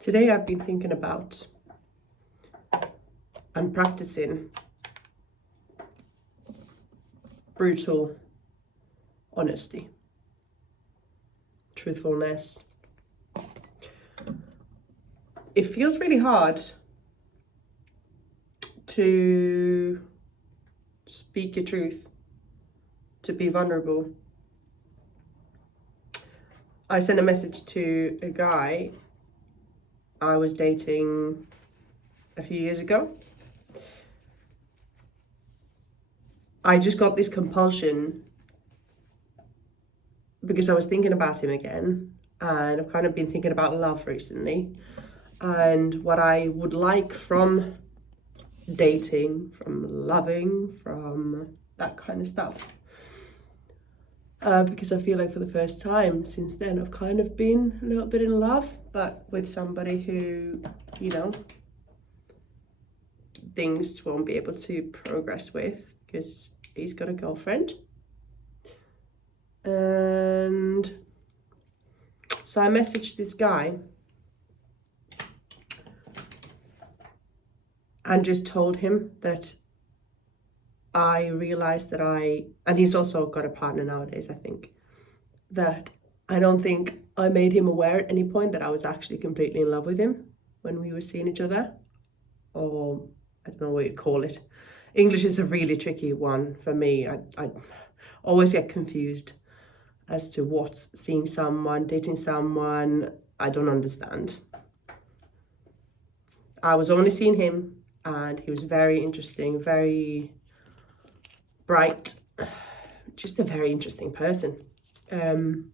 Today I've been thinking about and practicing brutal honesty, truthfulness. It feels really hard to speak your truth, to be vulnerable. I sent a message to a guy I was dating a few years ago. I just got this compulsion because I was thinking about him again, and I've kind of been thinking about love recently and what I would like from dating, from loving, from that kind of stuff. Because I feel like for the first time since then, I've kind of been a little bit in love, but with somebody who, things won't be able to progress with because he's got a girlfriend. And so I messaged this guy and just told him that I realized that and he's also got a partner nowadays, I think, that I don't think I made him aware at any point that I was actually completely in love with him when we were seeing each other. Or I don't know what you'd call it. English is a really tricky one for me. I always get confused as to what's seeing someone, dating someone. I don't understand. I was only seeing him, and he was very interesting, very bright, just a very interesting person who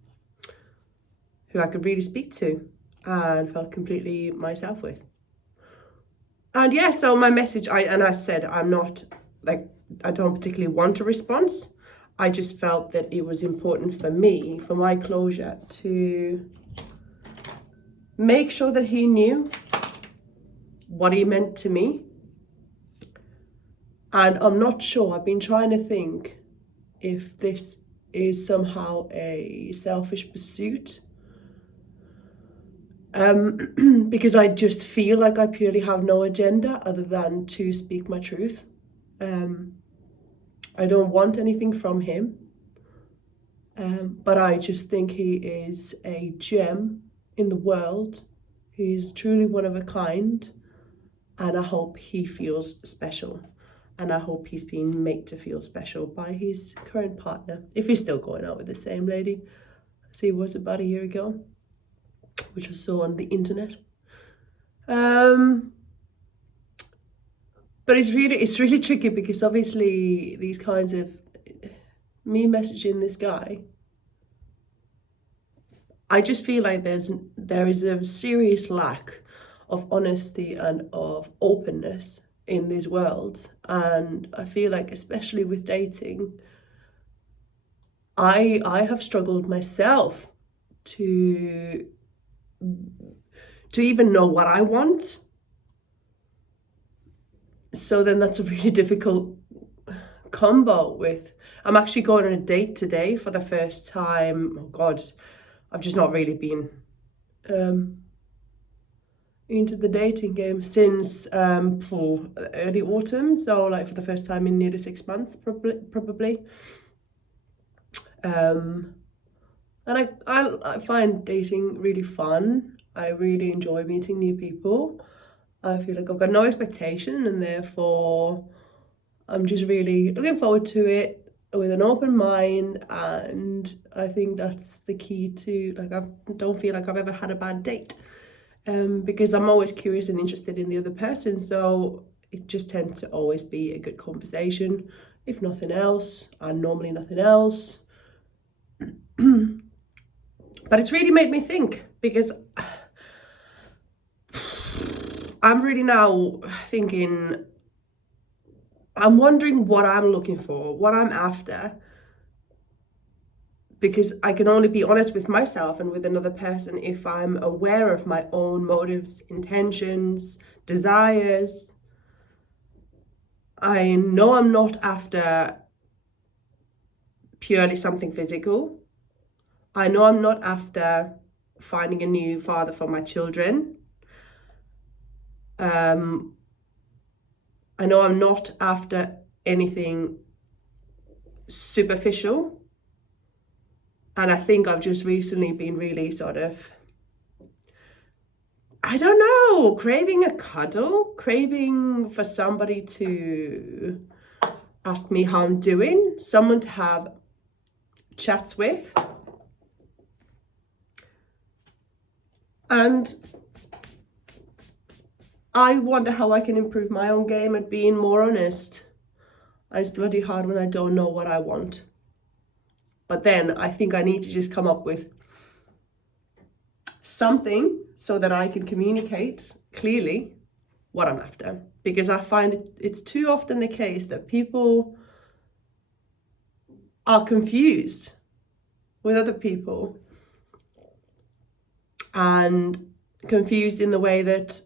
I could really speak to and felt completely myself with. And yeah, so my message, I said, I don't particularly want a response. I just felt that it was important for me, for my closure, to make sure that he knew what he meant to me. And I'm not sure, I've been trying to think if this is somehow a selfish pursuit. Because I just feel like I purely have no agenda other than to speak my truth. I don't want anything from him, but I just think he is a gem in the world. He's truly one of a kind, and I hope he feels special, and I hope he's being made to feel special by his current partner, if he's still going out with the same lady as he was about a year ago, which I saw on the internet. But it's really tricky because obviously these kinds of me messaging this guy, I just feel like there is a serious lack of honesty and of openness in this world. And I feel like, especially with dating, I have struggled myself to even know what I want. So then that's a really difficult combo with, I'm actually going on a date today for the first time. Oh God, I've just not really been into the dating game since early autumn. So like for the first time in nearly 6 months, probably. And I find dating really fun. I really enjoy meeting new people. I feel like I've got no expectation, and therefore I'm just really looking forward to it with an open mind. And I think that's the key to, like, I don't feel like I've ever had a bad date, because I'm always curious and interested in the other person. So it just tends to always be a good conversation, if nothing else, and normally nothing else. But it's really made me think, because I'm really now thinking, I'm wondering what I'm looking for, what I'm after, because I can only be honest with myself and with another person if I'm aware of my own motives, intentions, desires. I know I'm not after purely something physical. I know I'm not after finding a new father for my children. I know I'm not after anything superficial. And I think I've just recently been really sort of, I don't know, craving a cuddle, craving for somebody to ask me how I'm doing, someone to have chats with. And I wonder how I can improve my own game at being more honest. It's bloody hard when I don't know what I want. But then I think I need to just come up with something so that I can communicate clearly what I'm after. Because I find it's too often the case that people are confused with other people, and confused in the way that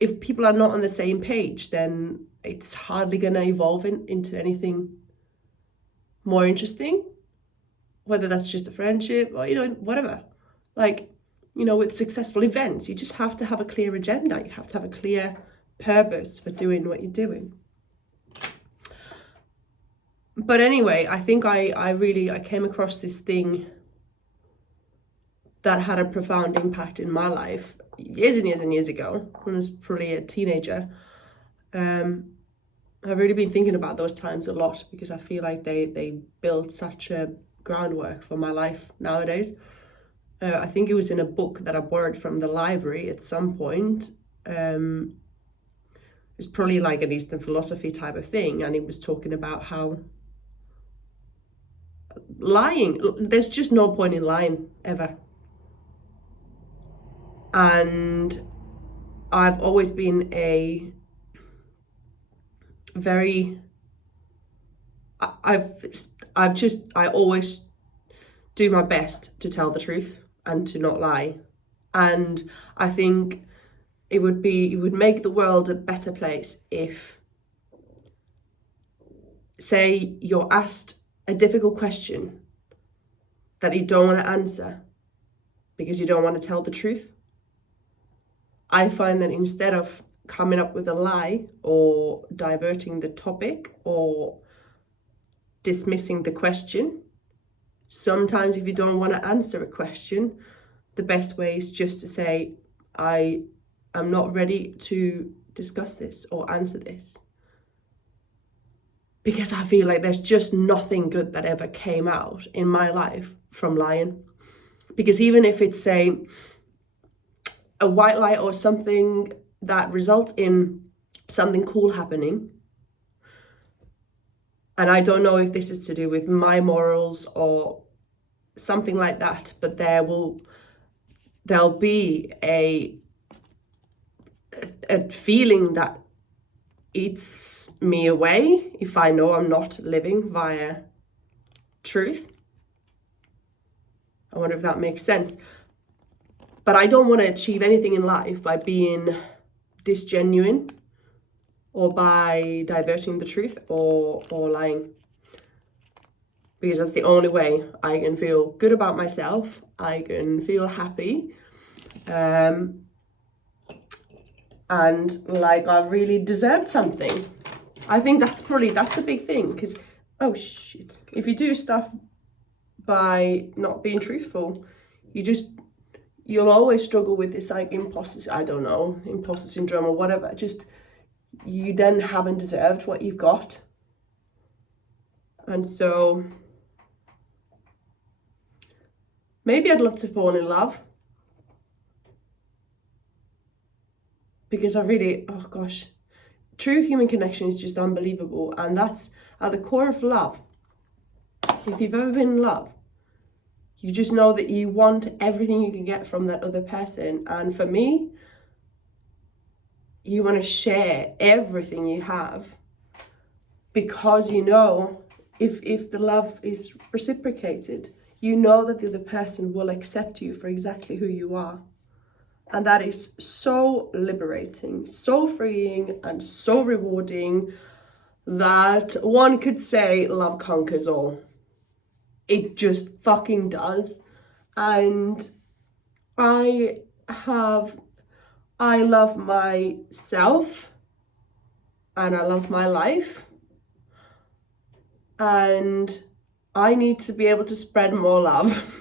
if people are not on the same page, then it's hardly going to evolve into anything more interesting, whether that's just a friendship or, whatever. Like, with successful events, you just have to have a clear agenda. You have to have a clear purpose for doing what you're doing. But anyway, I think I came across this thing that had a profound impact in my life years and years and years ago, when I was probably a teenager. I've really been thinking about those times a lot, because I feel like they built such a groundwork for my life nowadays. I think it was in a book that I borrowed from the library at some point. It's probably like an Eastern philosophy type of thing, and it was talking about how lying, there's just no point in lying ever. And I've always been I always do my best to tell the truth and to not lie. And I think it would make the world a better place if, say, you're asked a difficult question that you don't want to answer because you don't want to tell the truth. I find that instead of coming up with a lie or diverting the topic or dismissing the question, sometimes if you don't want to answer a question, the best way is just to say, I am not ready to discuss this or answer this. Because I feel like there's just nothing good that ever came out in my life from lying. Because even if it's, say, a white lie or something that results in something cool happening, and I don't know if this is to do with my morals or something like that, but there'll be a feeling that eats me away if I know I'm not living via truth. I wonder if that makes sense. But I don't want to achieve anything in life by being disgenuine or by diverting the truth or lying. Because that's the only way I can feel good about myself. I can feel happy. And like I've really deserved something. I think that's the big thing. Because, oh shit, if you do stuff by not being truthful, you'll always struggle with this like imposter syndrome or whatever. Just, you then haven't deserved what you've got. And so maybe I'd love to fall in love. Because true human connection is just unbelievable. And that's at the core of love. If you've ever been in love, you just know that you want everything you can get from that other person. And for me, you want to share everything you have, because if the love is reciprocated, you know that the other person will accept you for exactly who you are. And that is so liberating, so freeing, and so rewarding that one could say love conquers all. It just fucking does. And I I love myself and I love my life, and I need to be able to spread more love.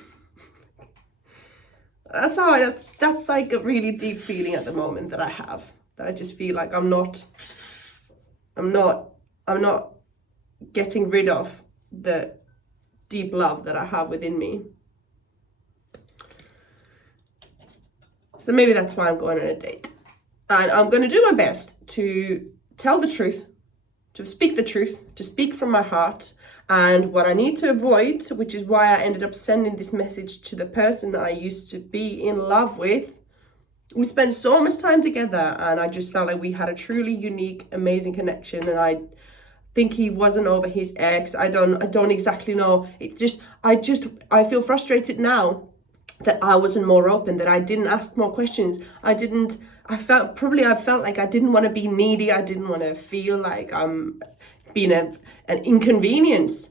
That's like a really deep feeling at the moment that I have, that I just feel like I'm not getting rid of the deep love that I have within me. So maybe that's why I'm going on a date. And I'm going to do my best to tell the truth, to speak the truth, to speak from my heart. And what I need to avoid, which is why I ended up sending this message to the person I used to be in love with. We spent so much time together and I just felt like we had a truly unique, amazing connection. And I think he wasn't over his ex. I don't exactly know. I feel frustrated now that I wasn't more open, that I didn't ask more questions. I felt like I didn't want to be needy. I didn't want to feel like I'm being an inconvenience.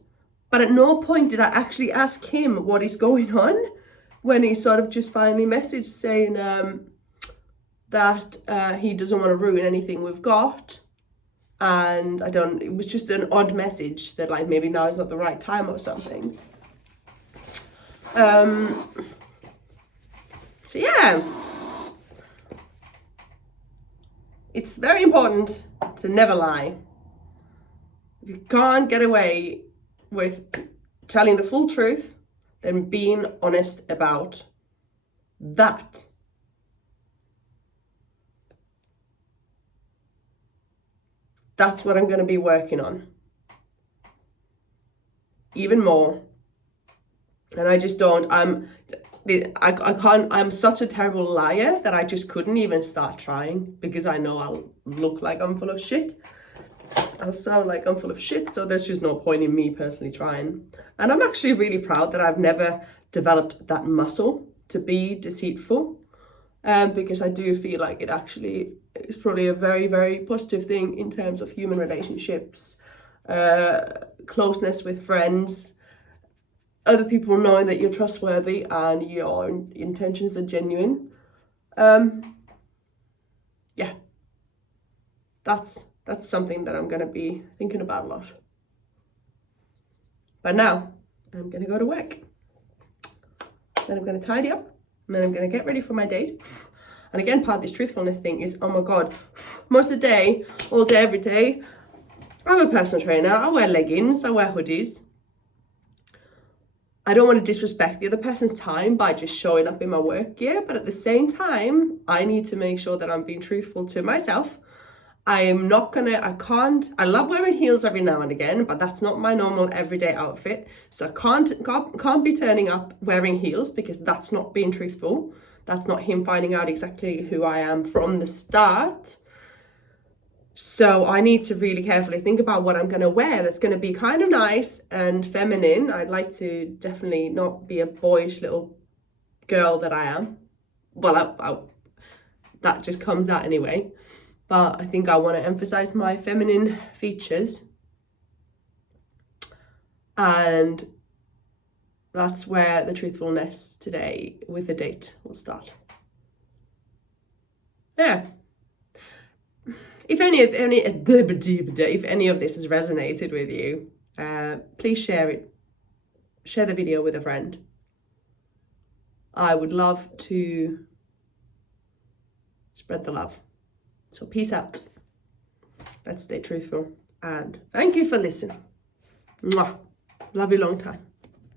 But at no point did I actually ask him what is going on, when he sort of just finally messaged saying that he doesn't want to ruin anything we've got. And it was just an odd message that like maybe now is not the right time or something. So yeah, it's very important to never lie. If you can't get away with telling the full truth, then being honest about that. That's what I'm going to be working on even more. And I just don't, I'm such a terrible liar that I just couldn't even start trying, because I know I'll look like I'm full of shit. I'll sound like I'm full of shit, so there's just no point in me personally trying. And I'm actually really proud that I've never developed that muscle to be deceitful, because I do feel like it actually is probably a very, very positive thing in terms of human relationships, closeness with friends, other people knowing that you're trustworthy and your intentions are genuine. Yeah, that's something that I'm going to be thinking about a lot. But now I'm going to go to work. Then I'm going to tidy up, and then I'm going to get ready for my date. And again, part of this truthfulness thing is, oh my God, most of the day, all day, every day, I'm a personal trainer. I wear leggings, I wear hoodies. I don't want to disrespect the other person's time by just showing up in my work gear, but at the same time, I need to make sure that I'm being truthful to myself. I love wearing heels every now and again, but that's not my normal everyday outfit. So I can't be turning up wearing heels, because that's not being truthful. That's not him finding out exactly who I am from the start. So I need to really carefully think about what I'm going to wear that's going to be kind of nice and feminine. I'd like to definitely not be a boyish little girl that I am. Well, that just comes out anyway. But I think I want to emphasize my feminine features. And that's where the truthfulness today with the date will start. Yeah. If any of this has resonated with you, please share it. Share the video with a friend. I would love to spread the love. So peace out. Let's stay truthful. And thank you for listening. Mwah. Love you long time.